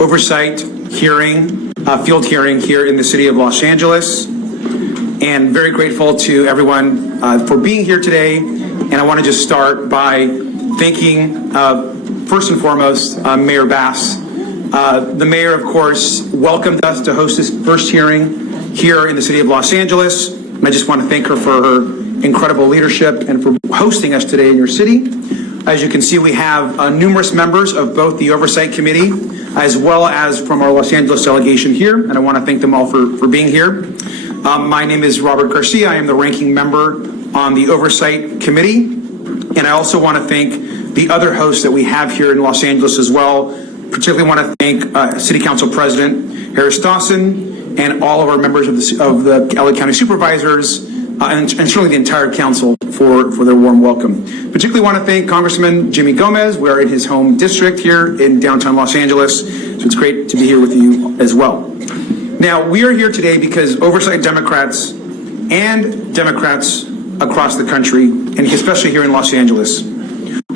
oversight hearing, field hearing here in the city of Los Angeles. And very grateful to everyone for being here today. And I want to just start by thanking, first and foremost, Mayor Bass. The mayor, of course, welcomed us to host this first hearing here in the city of Los Angeles. And I just want to thank her for her incredible leadership and for hosting us today in your city. As you can see, we have numerous members of both the Oversight Committee as well as from our Los Angeles delegation here, and I want to thank them all for being here. My name is Robert Garcia. I am the ranking member on the Oversight Committee, and I also want to thank the other hosts that we have here in Los Angeles as well. Particularly want to thank City Council President Harris Dawson and all of our members of the LA County Supervisors and certainly the entire council for their warm welcome. Particularly want to thank Congressman Jimmy Gomez. We are in his home district here in downtown Los Angeles, so it's great to be here with you as well. Now, we are here today because Oversight Democrats and Democrats across the country, and especially here in Los Angeles,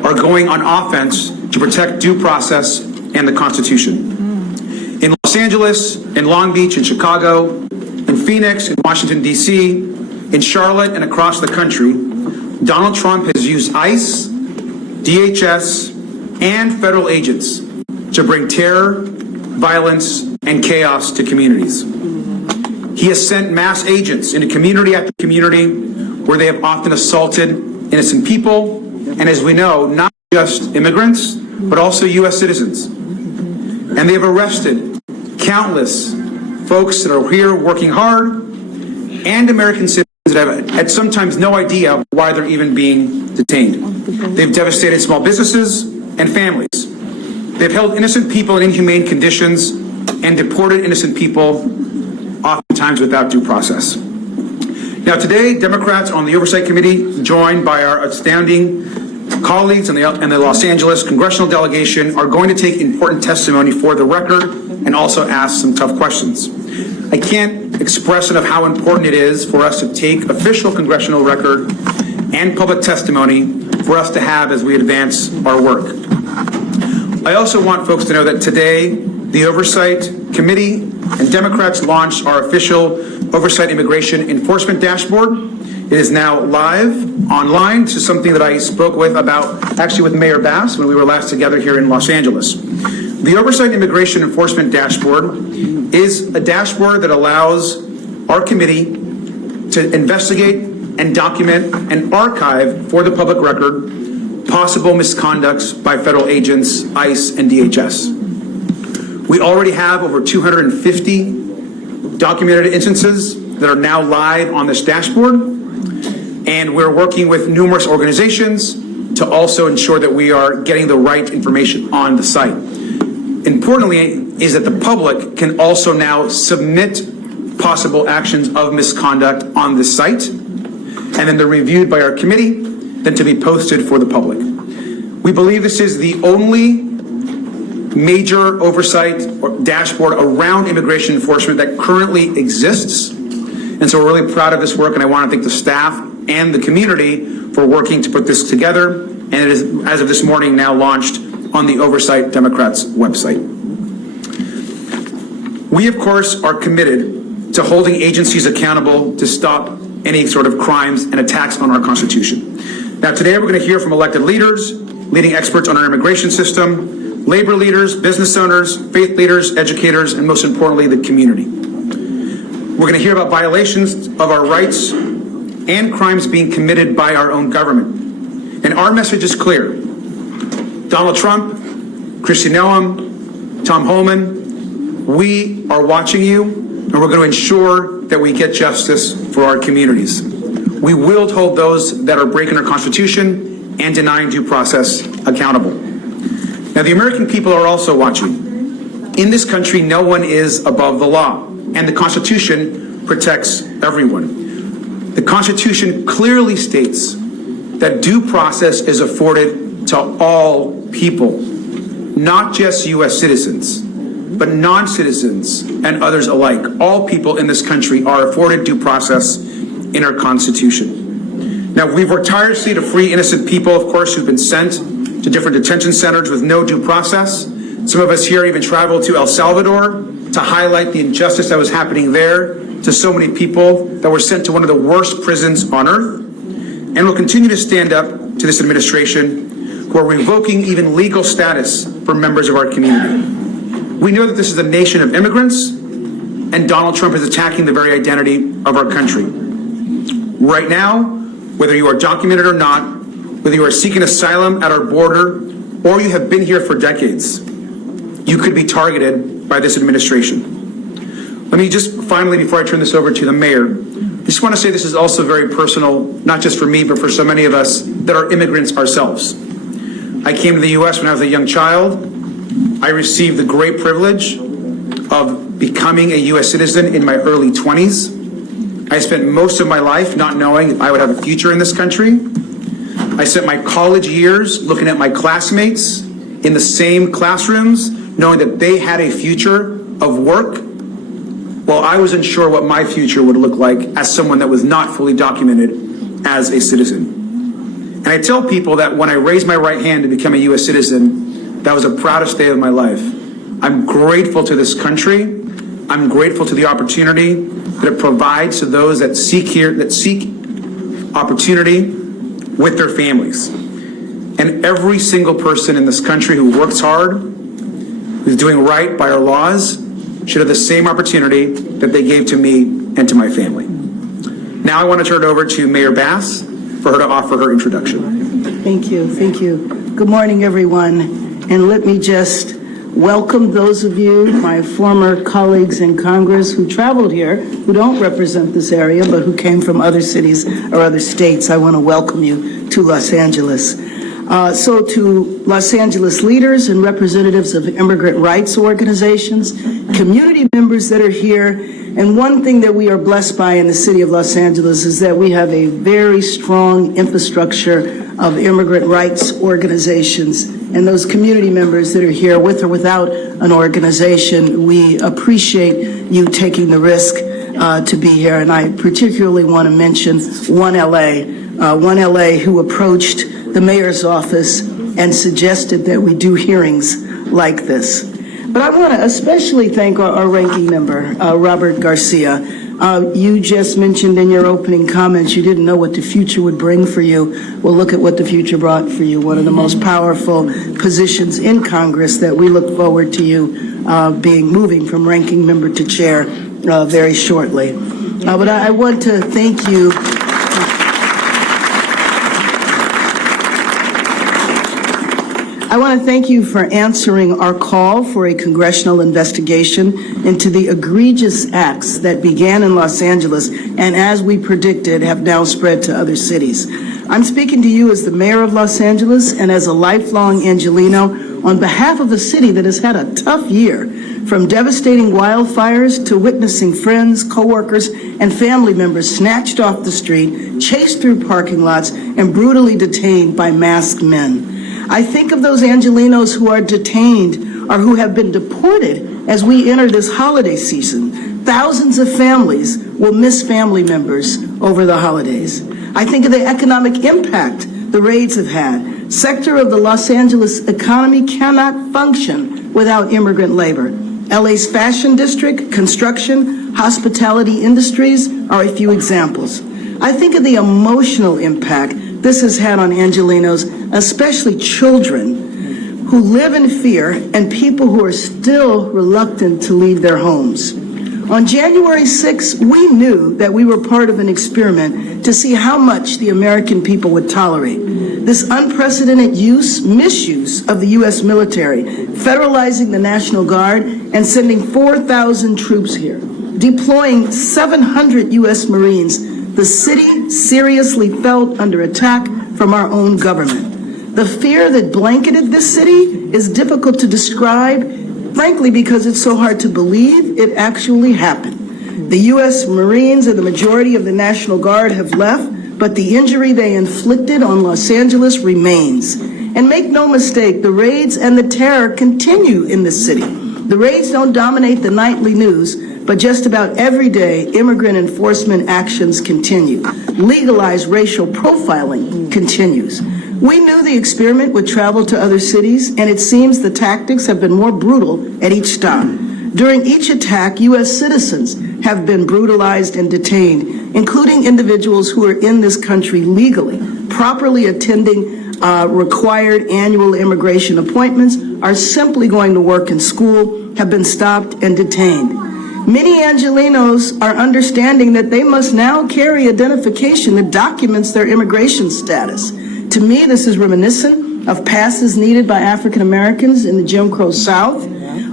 are going on offense to protect due process and the Constitution. In Los Angeles, in Long Beach, in Chicago, in Phoenix, in Washington, D.C., in Charlotte, and across the country, Donald Trump has used ICE, DHS, and federal agents to bring terror, violence, and chaos to communities. He has sent mass agents into community after community where they have often assaulted innocent people, and as we know, not just immigrants, but also U.S. citizens. And they have arrested countless folks that are here working hard and American citizens that have had sometimes no idea why they're even being detained. They've devastated small businesses and families. They've held innocent people in inhumane conditions and deported innocent people, oftentimes without due process. Now today, Democrats on the Oversight Committee, joined by our outstanding colleagues in the Los Angeles Congressional delegation, are going to take important testimony for the record and also ask some tough questions. I can't express enough how important it is for us to take official congressional record and public testimony for us to have as we advance our work. I also want folks to know that today, the Oversight Committee and Democrats launched our official Oversight Immigration Enforcement Dashboard. It is now live online. This is something that I spoke about actually with Mayor Bass when we were last together here in Los Angeles. The Oversight Immigration Enforcement Dashboard is a dashboard that allows our committee to investigate and document and archive for the public record possible misconducts by federal agents, ICE, and DHS. We already have over 250 documented instances that are now live on this dashboard, and we're working with numerous organizations to also ensure that we are getting the right information on the site. Importantly is that the public can also now submit possible actions of misconduct on the site, and then they're reviewed by our committee, then to be posted for the public. We believe this is the only major oversight or dashboard around immigration enforcement that currently exists. And so we're really proud of this work, and I want to thank the staff and the community for working to put this together. And it is, as of this morning, now launched on the Oversight Democrats website. We, of course, are committed to holding agencies accountable to stop any sort of crimes and attacks on our Constitution. Now, today we're going to hear from elected leaders, leading experts on our immigration system, labor leaders, business owners, faith leaders, educators, and most importantly, the community. We're going to hear about violations of our rights and crimes being committed by our own government. And our message is clear. Donald Trump, Kristi Noem, Tom Homan, we are watching you, and we're going to ensure that we get justice for our communities. We will hold those that are breaking our Constitution and denying due process accountable. Now, the American people are also watching. In this country, no one is above the law, and the Constitution protects everyone. The Constitution clearly states that due process is afforded to all people, not just U.S. citizens, but non-citizens and others alike. All people in this country are afforded due process in our Constitution. Now, we've worked tirelessly to free innocent people, of course, who've been sent to different detention centers with no due process. Some of us here even traveled to El Salvador to highlight the injustice that was happening there to so many people that were sent to one of the worst prisons on earth. And we'll continue to stand up to this administration who are revoking even legal status for members of our community. We know that this is a nation of immigrants, and Donald Trump is attacking the very identity of our country. Right now, whether you are documented or not, whether you are seeking asylum at our border, or you have been here for decades, you could be targeted by this administration. Let me just finally, before I turn this over to the mayor, I just want to say this is also very personal, not just for me, but for so many of us that are immigrants ourselves. I came to the U.S. when I was a young child. I received the great privilege of becoming a U.S. citizen in my early 20s. I spent most of my life not knowing if I would have a future in this country. I spent my college years looking at my classmates in the same classrooms, knowing that they had a future of work. Well, I wasn't sure what my future would look like as someone that was not fully documented as a citizen. And I tell people that when I raised my right hand to become a U.S. citizen, that was the proudest day of my life. I'm grateful to this country. I'm grateful to the opportunity that it provides to those that seek opportunity with their families. And every single person in this country who works hard, who's doing right by our laws, should have the same opportunity that they gave to me and to my family. Now I want to turn it over to Mayor Bass for her to offer her introduction. Thank you. Thank you. Good morning, everyone. And let me just welcome those of you, my former colleagues in Congress who traveled here, who don't represent this area, but who came from other cities or other states. I want to welcome you to Los Angeles. So to Los Angeles leaders and representatives of immigrant rights organizations, community members that are here, and one thing that we are blessed by in the city of Los Angeles is that we have a very strong infrastructure of immigrant rights organizations, and those community members that are here with or without an organization, we appreciate you taking the risk to be here. And I particularly want to mention One LA who approached the mayor's office and suggested that we do hearings like this. But I want to especially thank our ranking member, Robert Garcia. You just mentioned in your opening comments you didn't know what the future would bring for you. Well, look at what the future brought for you. One of the most powerful positions in Congress that we look forward to you moving from ranking member to chair very shortly. But I want to thank you. I want to thank you for answering our call for a congressional investigation into the egregious acts that began in Los Angeles and, as we predicted, have now spread to other cities. I'm speaking to you as the mayor of Los Angeles and as a lifelong Angelino on behalf of a city that has had a tough year, from devastating wildfires to witnessing friends, coworkers, and family members snatched off the street, chased through parking lots, and brutally detained by masked men. I think of those Angelinos who are detained or who have been deported as we enter this holiday season. Thousands of families will miss family members over the holidays. I think of the economic impact the raids have had. Sector of the Los Angeles economy cannot function without immigrant labor. LA's fashion district, construction, hospitality industries are a few examples. I think of the emotional impact this has had on Angelinos, especially children who live in fear and people who are still reluctant to leave their homes. On January 6th, we knew that we were part of an experiment to see how much the American people would tolerate. This unprecedented misuse of the U.S. military, federalizing the National Guard and sending 4,000 troops here, deploying 700 U.S. Marines. The city seriously felt under attack from our own government. The fear that blanketed this city is difficult to describe, frankly, because it's so hard to believe it actually happened. The U.S. Marines and the majority of the National Guard have left, but the injury they inflicted on Los Angeles remains. And make no mistake, the raids and the terror continue in this city. The raids don't dominate the nightly news, but just about every day, immigrant enforcement actions continue. Legalized racial profiling continues. We knew the experiment would travel to other cities, and it seems the tactics have been more brutal at each stop. During each attack, U.S. citizens have been brutalized and detained, including individuals who are in this country legally, properly attending required annual immigration appointments, are simply going to work in school, have been stopped and detained. Many Angelenos are understanding that they must now carry identification that documents their immigration status. To me, this is reminiscent of passes needed by African Americans in the Jim Crow South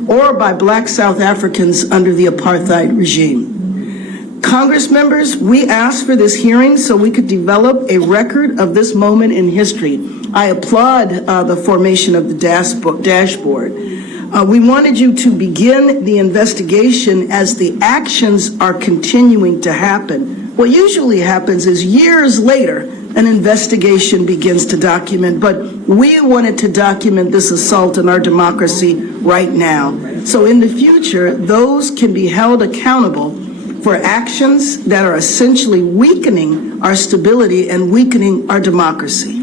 or by Black South Africans under the apartheid regime. Congress members, we asked for this hearing so we could develop a record of this moment in history. I applaud the formation of the dashboard. We wanted you to begin the investigation as the actions are continuing to happen. What usually happens is years later, an investigation begins to document, but we wanted to document this assault on our democracy right now. So in the future, those can be held accountable for actions that are essentially weakening our stability and weakening our democracy.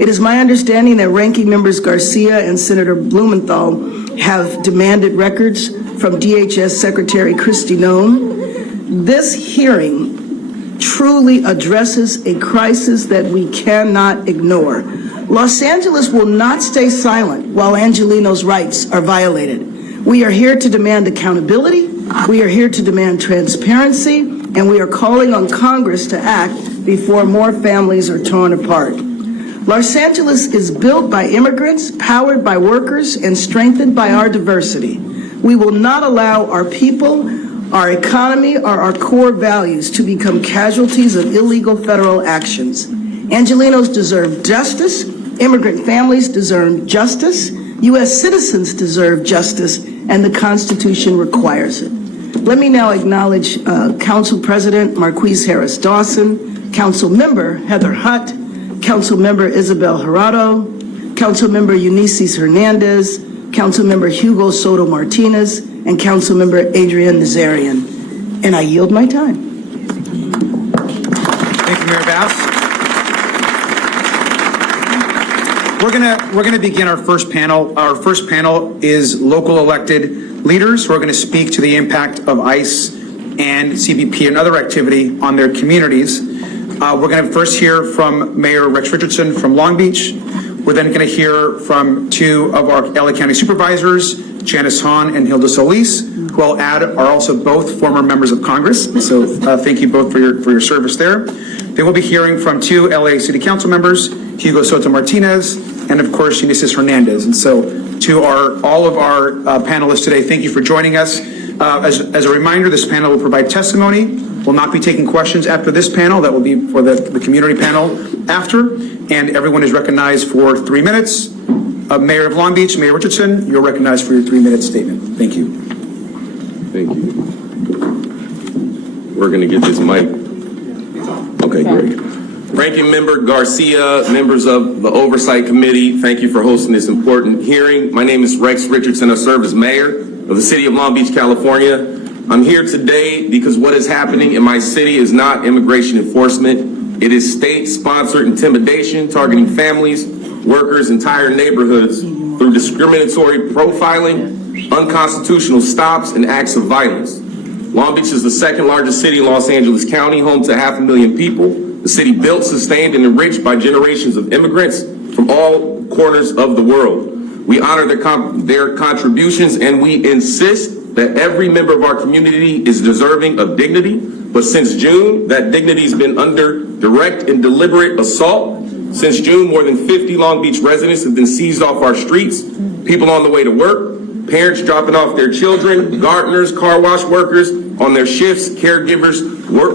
It is my understanding that Ranking Members Garcia and Senator Blumenthal have demanded records from DHS Secretary Kristi Noem. This hearing truly addresses a crisis that we cannot ignore. Los Angeles will not stay silent while Angelenos' rights are violated. We are here to demand accountability, we are here to demand transparency, and we are calling on Congress to act before more families are torn apart. Los Angeles is built by immigrants, powered by workers, and strengthened by our diversity. We will not allow our people, our economy, or our core values to become casualties of illegal federal actions. Angelenos deserve justice, immigrant families deserve justice, U.S. citizens deserve justice, and the Constitution requires it. Let me now acknowledge Council President Marquise Harris Dawson, Council Member Heather Hutt, Council Member Isabel Jurado, Council Member Eunices Hernandez, Council Member Hugo Soto Martinez, and Council Member Adrian Nazarian. And I yield my time. Thank you, Mayor Bass. We're gonna begin our first panel. Our first panel is local elected leaders who are going to speak to the impact of ICE and CBP and other activity on their communities. We're going to first hear from Mayor Rex Richardson from Long Beach. We're then going to hear from two of our LA County supervisors, Janice Hahn and Hilda Solis, who I'll add are also both former members of Congress. So thank you both for your service there. Then we'll be hearing from two LA City Council members, Hugo Soto Martinez, and of course, Eunices Hernandez. And so to all of our panelists today, thank you for joining us. As a reminder, this panel will provide testimony. We'll not be taking questions after this panel. That will be for the community panel after. And everyone is recognized for 3 minutes. Mayor of Long Beach, Mayor Richardson, you're recognized for your 3-minute statement. Thank you. Thank you. We're going to get this mic. Okay, great. Ranking Member Garcia, members of the Oversight Committee, thank you for hosting this important hearing. My name is Rex Richardson. I serve as mayor of the city of Long Beach, California. I'm here today because what is happening in my city is not immigration enforcement. It is state-sponsored intimidation targeting families, workers, entire neighborhoods through discriminatory profiling, unconstitutional stops, and acts of violence. Long Beach is the second largest city in Los Angeles County, home to 500,000 people. The city built, sustained, and enriched by generations of immigrants from all corners of the world. We honor their contributions, and we insist that every member of our community is deserving of dignity. But since June, that dignity has been under direct and deliberate assault. Since June, more than 50 Long Beach residents have been seized off our streets, people on the way to work, parents dropping off their children, gardeners, car wash workers on their shifts, caregivers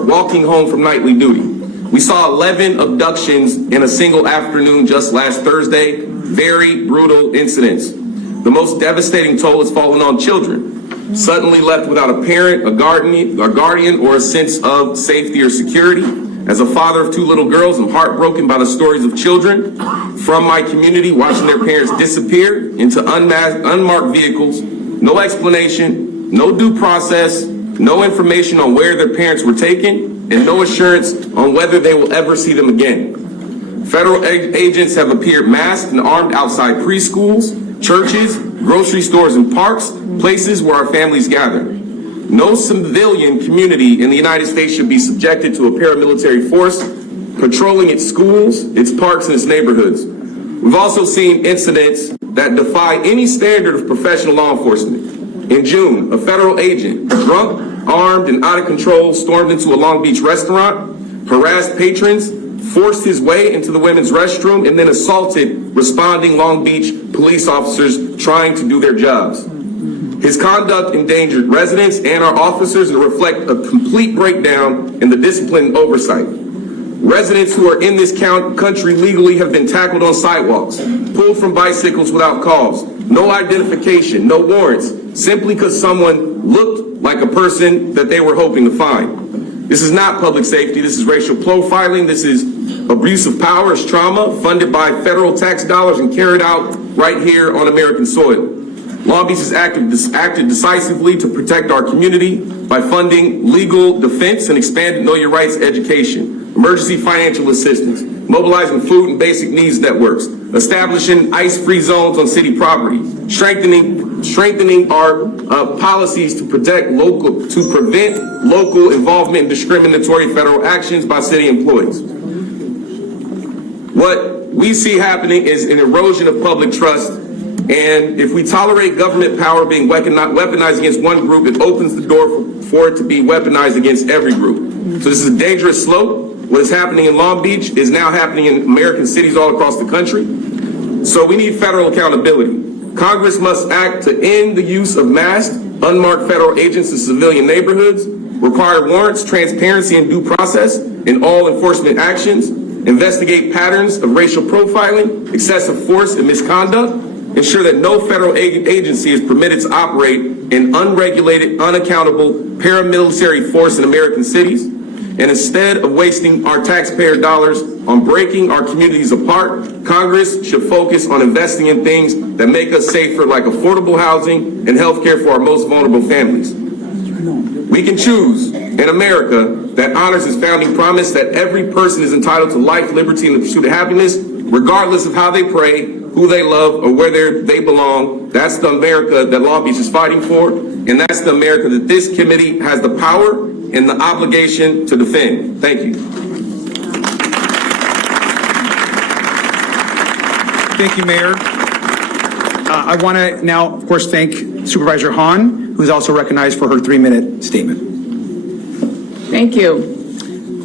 walking home from nightly duty. We saw 11 abductions in a single afternoon just last Thursday, very brutal incidents. The most devastating toll has fallen on children, suddenly left without a parent, a guardian, or a sense of safety or security. As a father of 2 little girls, I'm heartbroken by the stories of children from my community watching their parents disappear into unmarked vehicles, no explanation, no due process, no information on where their parents were taken, and no assurance on whether they will ever see them again. Federal agents have appeared masked and armed outside preschools, churches, grocery stores, and parks, places where our families gather. No civilian community in the United States should be subjected to a paramilitary force patrolling its schools, its parks, and its neighborhoods. We've also seen incidents that defy any standard of professional law enforcement. In June, a federal agent, drunk, armed, and out of control, stormed into a Long Beach restaurant, harassed patrons, forced his way into the women's restroom, and then assaulted responding Long Beach police officers trying to do their jobs. His conduct endangered residents and our officers and reflect a complete breakdown in the discipline and oversight. Residents who are in this country legally have been tackled on sidewalks, pulled from bicycles without cause, no identification, no warrants, simply because someone looked like a person that they were hoping to find. This is not public safety, this is racial profiling, this is abuse of power, it's trauma funded by federal tax dollars and carried out right here on American soil. Long Beach has acted decisively to protect our community by funding legal defense and expanded Know Your Rights education, emergency financial assistance, mobilizing food and basic needs networks, establishing ICE-free zones on city property, strengthening our policies to prevent local involvement in discriminatory federal actions by city employees. What we see happening is an erosion of public trust. And if we tolerate government power being weaponized against one group, it opens the door for it to be weaponized against every group. So this is a dangerous slope. What is happening in Long Beach is now happening in American cities all across the country. So we need federal accountability. Congress must act to end the use of masked, unmarked federal agents in civilian neighborhoods, require warrants, transparency, and due process in all enforcement actions, investigate patterns of racial profiling, excessive force, and misconduct, ensure that no federal agency is permitted to operate in unregulated, unaccountable paramilitary force in American cities. And instead of wasting our taxpayer dollars on breaking our communities apart, Congress should focus on investing in things that make us safer, like affordable housing and health care for our most vulnerable families. We can choose an America that honors its founding promise that every person is entitled to life, liberty, and the pursuit of happiness, regardless of how they pray, who they love, or where they belong. That's the America that Long Beach is fighting for, and that's the America that this committee has the power and the obligation to defend. Thank you. Thank you, Mayor. I want to now, of course, thank Supervisor Hahn, who's also recognized for her 3-minute statement. Thank you.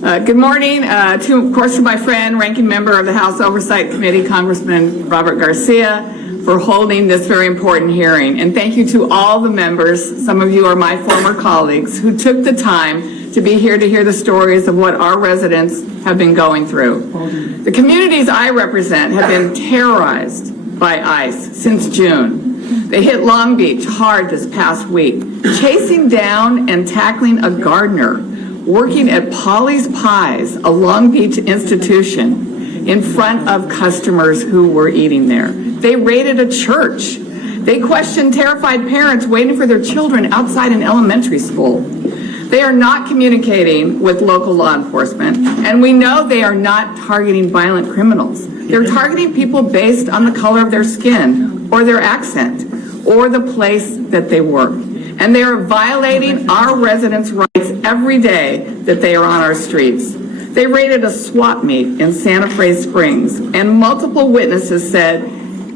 Good morning, of course, to my friend, ranking member of the House Oversight Committee, Congressman Robert Garcia, for holding this very important hearing. And thank you to all the members, some of you are my former colleagues, who took the time to be here to hear the stories of what our residents have been going through. The communities I represent have been terrorized by ICE since June. They hit Long Beach hard this past week, chasing down and tackling a gardener working at Polly's Pies, a Long Beach institution, in front of customers who were eating there. They raided a church. They questioned terrified parents waiting for their children outside an elementary school. They are not communicating with local law enforcement, and we know they are not targeting violent criminals. They're targeting people based on the color of their skin, or their accent, or the place that they work. And they are violating our residents' rights every day that they are on our streets. They raided a swap meet in Santa Fe Springs, and multiple witnesses said,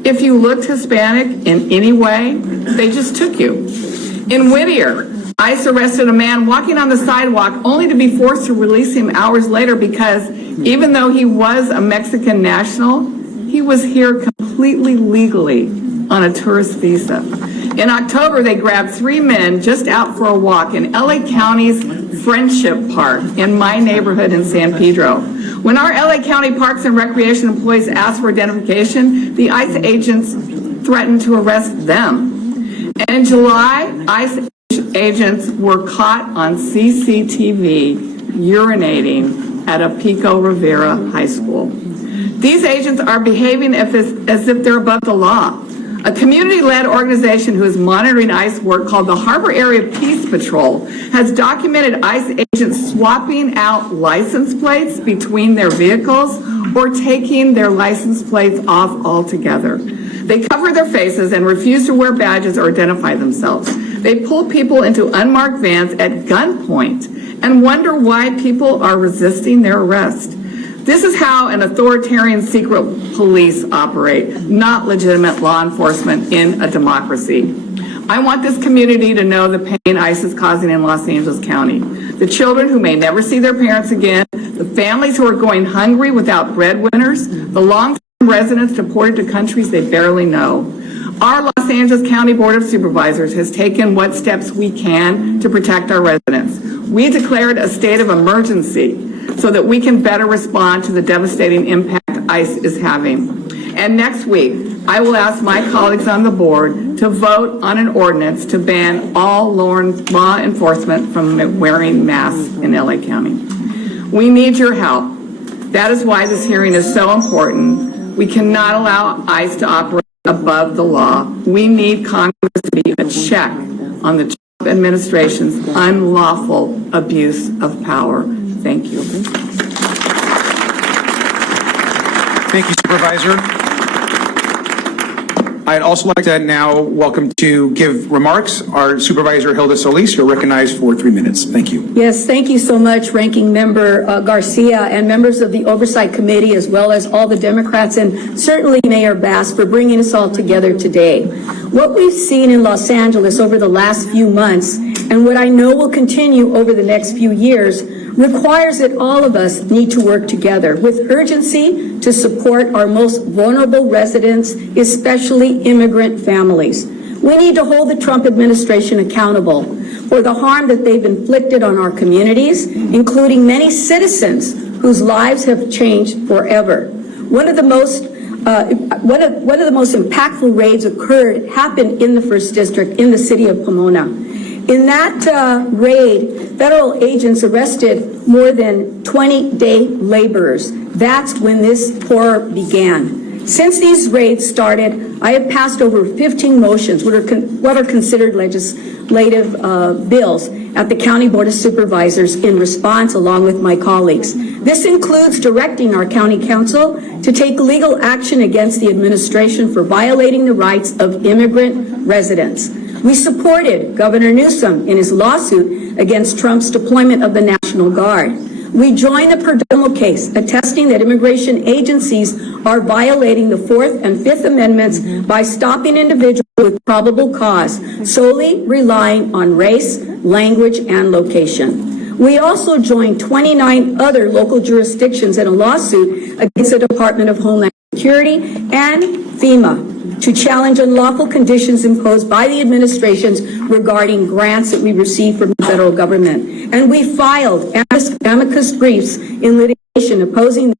if you looked Hispanic in any way, they just took you. In Whittier, ICE arrested a man walking on the sidewalk only to be forced to release him hours later because even though he was a Mexican national, he was here completely legally on a tourist visa. In October, they grabbed 3 men just out for a walk in LA County's Friendship Park in my neighborhood in San Pedro. When our LA County Parks and Recreation employees asked for identification, the ICE agents threatened to arrest them. And in July, ICE agents were caught on CCTV urinating at a Pico Rivera High School. These agents are behaving as if they're above the law. A community-led organization who is monitoring ICE work called the Harbor Area Peace Patrol has documented ICE agents swapping out license plates between their vehicles or taking their license plates off altogether. They cover their faces and refuse to wear badges or identify themselves. They pull people into unmarked vans at gunpoint and wonder why people are resisting their arrest. This is how an authoritarian secret police operate, not legitimate law enforcement in a democracy. I want this community to know the pain ICE is causing in Los Angeles County. The children who may never see their parents again, the families who are going hungry without breadwinners, the long-term residents deported to countries they barely know. Our Los Angeles County Board of Supervisors has taken what steps we can to protect our residents. We declared a state of emergency so that we can better respond to the devastating impact ICE is having. And next week, I will ask my colleagues on the board to vote on an ordinance to ban all law enforcement from wearing masks in LA County. We need your help. That is why this hearing is so important. We cannot allow ICE to operate above the law. We need Congress to be a check on the Trump administration's unlawful abuse of power. Thank you. Thank you, Supervisor. I'd also like to now welcome to give remarks our Supervisor Hilda Solis. You're recognized for 3 minutes. Thank you. Yes, thank you so much, Ranking Member Garcia and members of the Oversight Committee, as well as all the Democrats and certainly Mayor Bass for bringing us all together today. What we've seen in Los Angeles over the last few months, and what I know will continue over the next few years, requires that all of us need to work together with urgency to support our most vulnerable residents, especially immigrant families. We need to hold the Trump administration accountable for the harm that they've inflicted on our communities, including many citizens whose lives have changed forever. One of the most impactful raids happened in the 1st District in the city of Pomona. In that raid, federal agents arrested more than 20 day laborers. That's when this horror began. Since these raids started, I have passed over 15 motions, what are considered legislative bills at the County Board of Supervisors in response, along with my colleagues. This includes directing our county council to take legal action against the administration for violating the rights of immigrant residents. We supported Governor Newsom in his lawsuit against Trump's deployment of the National Guard. We joined the Perdomo case, attesting that immigration agencies are violating the 4th and 5th Amendments by stopping individuals with probable cause, solely relying on race, language, and location. We also joined 29 other local jurisdictions in a lawsuit against the Department of Homeland Security and FEMA to challenge unlawful conditions imposed by the administrations regarding grants that we receive from the federal government. And we filed amicus briefs in litigation opposing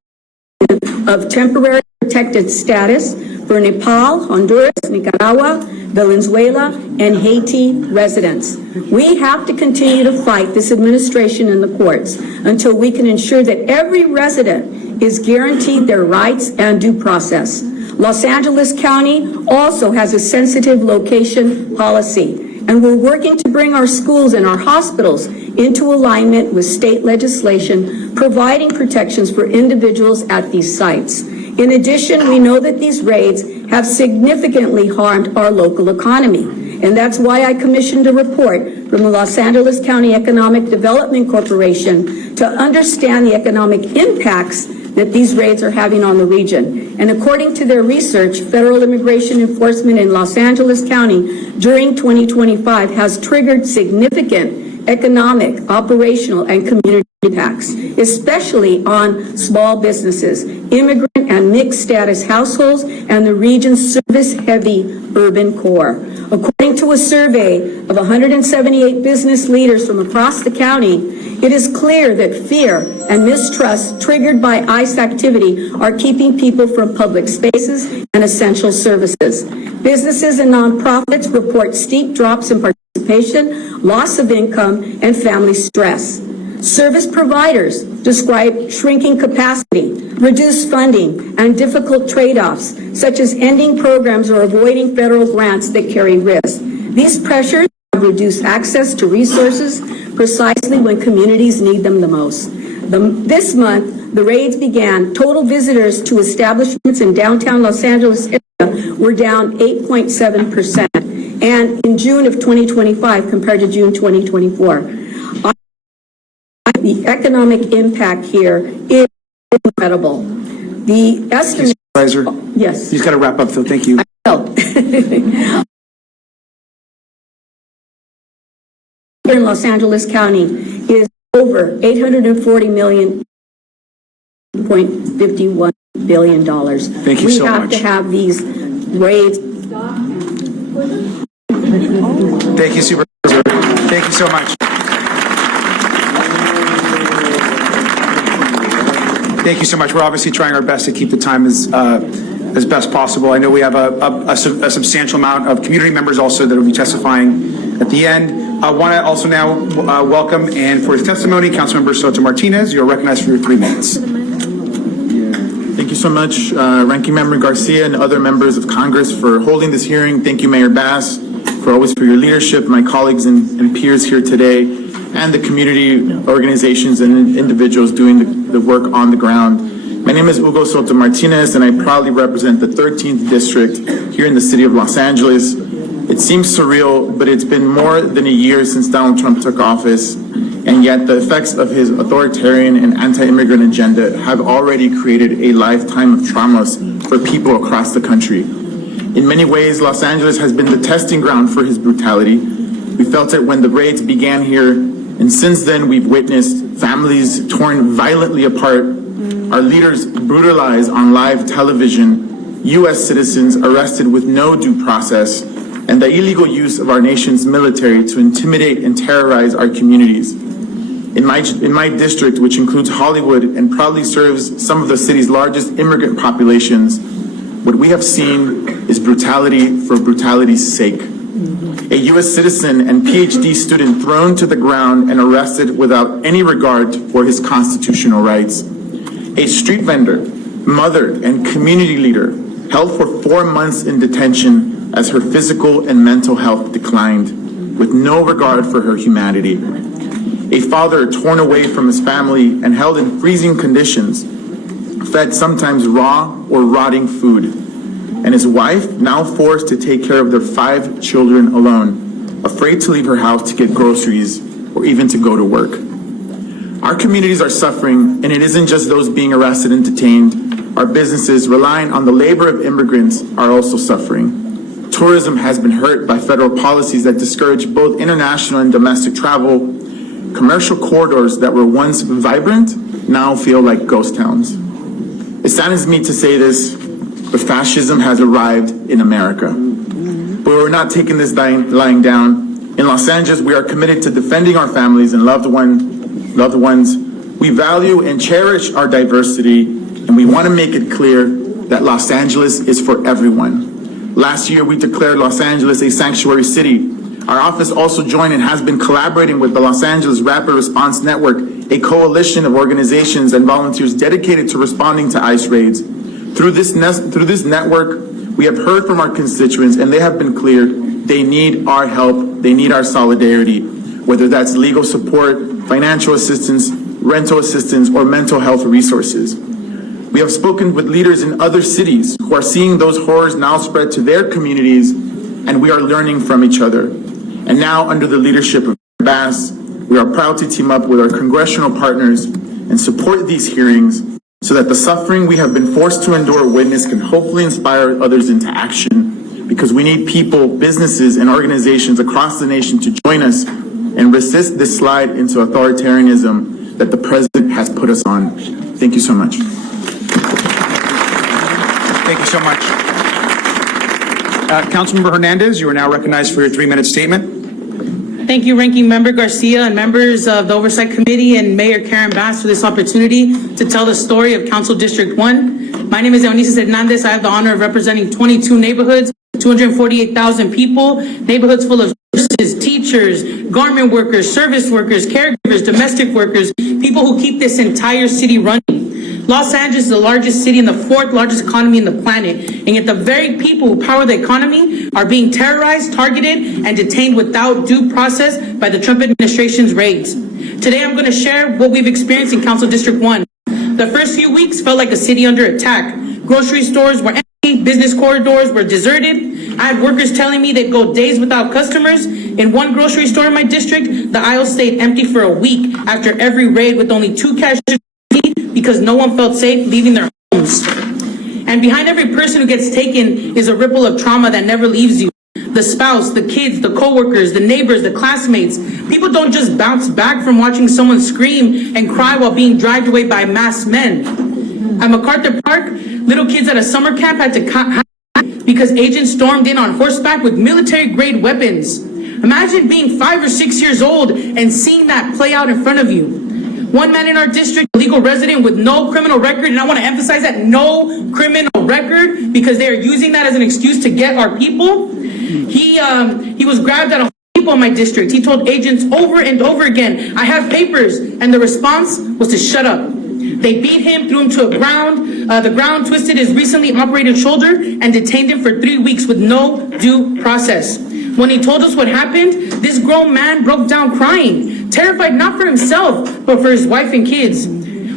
of temporary protected status for Nepal, Honduras, Nicaragua, Venezuela, and Haiti residents. We have to continue to fight this administration in the courts until we can ensure that every resident is guaranteed their rights and due process. Los Angeles County also has a sensitive location policy, and we're working to bring our schools and our hospitals into alignment with state legislation, providing protections for individuals at these sites. In addition, we know that these raids have significantly harmed our local economy, and that's why I commissioned a report from the Los Angeles County Economic Development Corporation to understand the economic impacts that these raids are having on the region. And according to their research, federal immigration enforcement in Los Angeles County during 2025 has triggered significant economic, operational, and community impacts, especially on small businesses, immigrant and mixed status households, and the region's service-heavy urban core. According to a survey of 178 business leaders from across the county, it is clear that fear and mistrust triggered by ICE activity are keeping people from public spaces and essential services. Businesses and nonprofits report steep drops in participation, loss of income, and family stress. Service providers describe shrinking capacity, reduced funding, and difficult trade-offs, such as ending programs or avoiding federal grants that carry risk. These pressures have reduced access to resources precisely when communities need them the most. This month, the raids began, total visitors to establishments in downtown Los Angeles area were down 8.7%, and in June of 2025 compared to June 2024. The economic impact here is incredible. The estimate. Supervisor, Yes. he's got to wrap up, so thank you. In Los Angeles County is over $840 million, $51 billion. Thank you so much. We have to have these raids. Thank you, Supervisor. Thank you so much. Thank you so much. We're obviously trying our best to keep the time as best possible. I know we have a substantial amount of community members also that will be testifying at the end. I want to also now welcome and for his testimony, Councilmember Soto Martinez. You're recognized for your 3 minutes. Thank you so much, Ranking Member Garcia and other members of Congress for holding this hearing. Thank you, Mayor Bass, for your leadership, my colleagues and peers here today, and the community organizations and individuals doing the work on the ground. My name is Hugo Soto Martinez, and I proudly represent the 13th District here in the city of Los Angeles. It seems surreal, but it's been more than a year since Donald Trump took office, and yet the effects of his authoritarian and anti-immigrant agenda have already created a lifetime of traumas for people across the country. In many ways, Los Angeles has been the testing ground for his brutality. We felt it when the raids began here, and since then we've witnessed families torn violently apart, our leaders brutalized on live television, U.S. citizens arrested with no due process, and the illegal use of our nation's military to intimidate and terrorize our communities. In my district, which includes Hollywood and proudly serves some of the city's largest immigrant populations, what we have seen is brutality for brutality's sake. A U.S. citizen and PhD student thrown to the ground and arrested without any regard for his constitutional rights. A street vendor, mother, and community leader held for 4 months in detention as her physical and mental health declined, with no regard for her humanity. A father torn away from his family and held in freezing conditions, fed sometimes raw or rotting food, and his wife now forced to take care of their 5 children alone, afraid to leave her house to get groceries or even to go to work. Our communities are suffering, and it isn't just those being arrested and detained. Our businesses relying on the labor of immigrants are also suffering. Tourism has been hurt by federal policies that discourage both international and domestic travel. Commercial corridors that were once vibrant now feel like ghost towns. It saddens me to say this, but fascism has arrived in America. But we're not taking this lying down. In Los Angeles, we are committed to defending our families and loved ones. We value and cherish our diversity, and we want to make it clear that Los Angeles is for everyone. Last year, we declared Los Angeles a sanctuary city. Our office also joined and has been collaborating with the Los Angeles Rapid Response Network, a coalition of organizations and volunteers dedicated to responding to ICE raids. Through this network, we have heard from our constituents, and they have been clear. They need our help. They need our solidarity, whether that's legal support, financial assistance, rental assistance, or mental health resources. We have spoken with leaders in other cities who are seeing those horrors now spread to their communities, and we are learning from each other. And now, under the leadership of Bass, we are proud to team up with our congressional partners and support these hearings so that the suffering we have been forced to endure witness can hopefully inspire others into action, because we need people, businesses, and organizations across the nation to join us and resist this slide into authoritarianism that the president has put us on. Thank you so much. Thank you so much. Councilmember Hernandez, you are now recognized for your 3-minute statement. Thank you, Ranking Member Garcia and members of the Oversight Committee and Mayor Karen Bass for this opportunity to tell the story of Council District 1. My name is Eunice Hernandez. I have the honor of representing 22 neighborhoods, 248,000 people, neighborhoods full of nurses, teachers, garment workers, service workers, caregivers, domestic workers, people who keep this entire city running. Los Angeles is the largest city and the 4th largest economy in the planet, and yet the very people who power the economy are being terrorized, targeted, and detained without due process by the Trump administration's raids. Today I'm going to share what we've experienced in Council District 1. The first few weeks felt like a city under attack. Grocery stores were empty, business corridors were deserted. I had workers telling me they'd go days without customers. In one grocery store in my district, the aisles stayed empty for a week after every raid with only 2 cashiers because no one felt safe leaving their homes. And behind every person who gets taken is a ripple of trauma that never leaves you. The spouse, the kids, the coworkers, the neighbors, the classmates. People don't just bounce back from watching someone scream and cry while being dragged away by masked men. At MacArthur Park, little kids at a summer camp had to hide because agents stormed in on horseback with military-grade weapons. Imagine being 5 or 6 years old and seeing that play out in front of you. One man in our district, a legal resident with no criminal record, and I want to emphasize that, no criminal record, because they are using that as an excuse to get our people. He was grabbed at a people in my district. He told agents over and over again, "I have papers," and the response was to shut up. They beat him, threw him to the ground, twisted his recently operated shoulder, and detained him for 3 weeks with no due process. When he told us what happened, this grown man broke down crying, terrified not for himself, but for his wife and kids.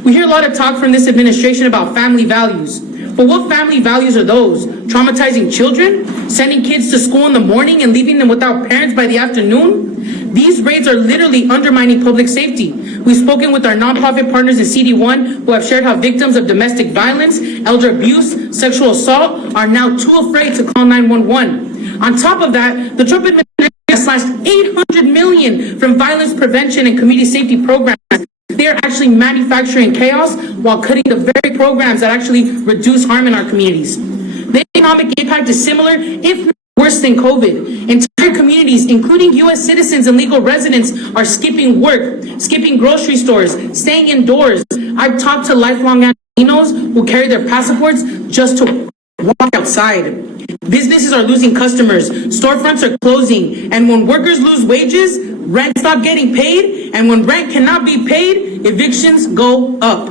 We hear a lot of talk from this administration about family values. But what family values are those? Traumatizing children? Sending kids to school in the morning and leaving them without parents by the afternoon? These raids are literally undermining public safety. We've spoken with our nonprofit partners in CD1 who have shared how victims of domestic violence, elder abuse, sexual assault are now too afraid to call 911. On top of that, the Trump administration has slashed $800 million from violence prevention and community safety programs. They are actually manufacturing chaos while cutting the very programs that actually reduce harm in our communities. The economic impact is similar, if not worse than COVID. Entire communities, including U.S. citizens and legal residents, are skipping work, skipping grocery stores, staying indoors. I've talked to lifelong Latinos who carry their passports just to walk outside. Businesses are losing customers, storefronts are closing, and when workers lose wages, rent stop getting paid, and when rent cannot be paid, evictions go up.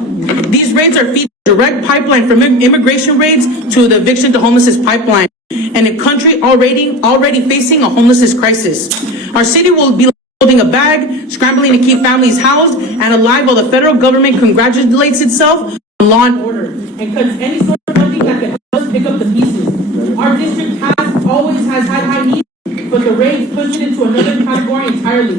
These raids are feeding a direct pipeline from immigration raids to the eviction to homelessness pipeline, and a country already facing a homelessness crisis. Our city will be holding a bag, scrambling to keep families housed and alive while the federal government congratulates itself on law and order and cuts any sort of funding that can help us pick up the pieces. Our district always has had high needs, but the raids push it into another category entirely.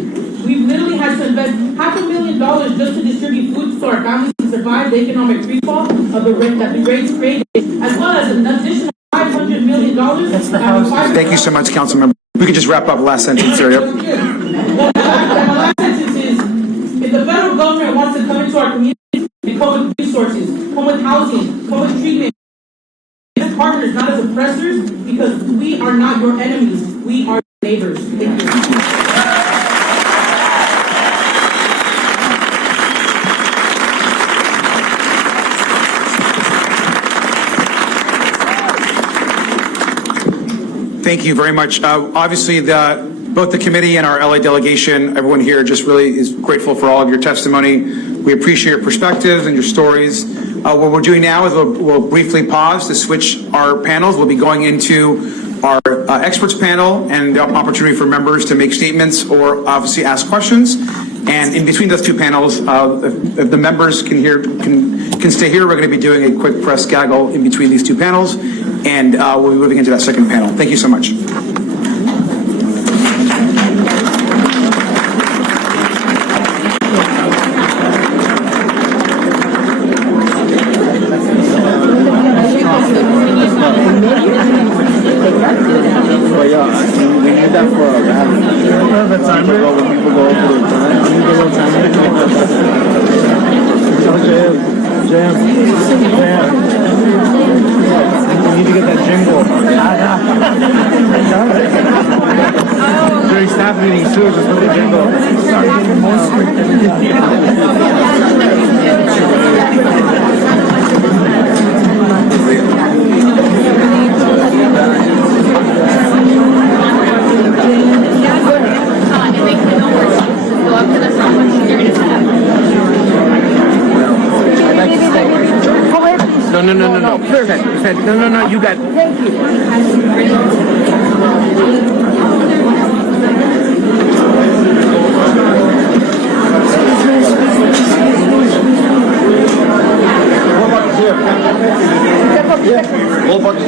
We've literally had to invest $500,000 just to distribute food to our families to survive the economic freefall of the raids that the raids created, as well as an additional $500 million. Thank you so much, Councilmember. We could just wrap up last sentence there. Yep. Well, the last sentence is, if the federal government wants to come into our community and come with resources, come with housing, come with treatment, as partners, not as oppressors, because we are not your enemies, we are your neighbors. Thank you. Thank you very much. Obviously, both the committee and our LA delegation, everyone here just really is grateful for all of your testimony. We appreciate your perspectives and your stories. What we're doing now is we'll briefly pause to switch our panels. We'll be going into our experts panel and the opportunity for members to make statements or obviously ask questions. And in between those two panels, if the members can stay here, we're going to be doing a quick press gaggle in between these two panels, and we'll be moving into that second panel. Thank you so much. During staff meetings too, just with the jingle. No. Perfect. No. You got. Thank you.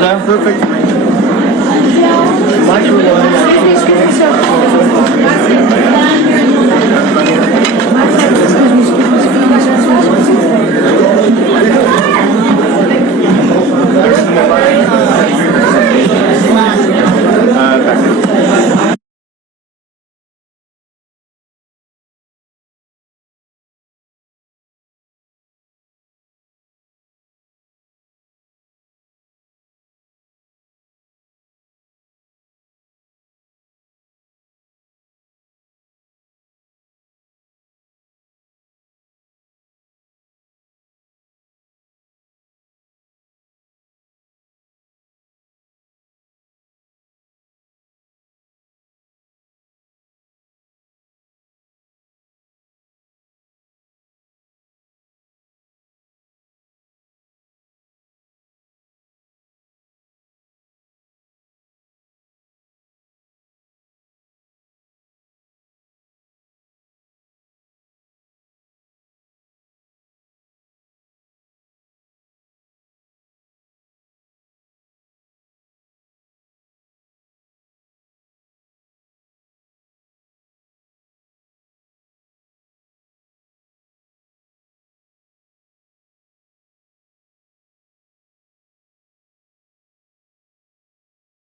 Perfect.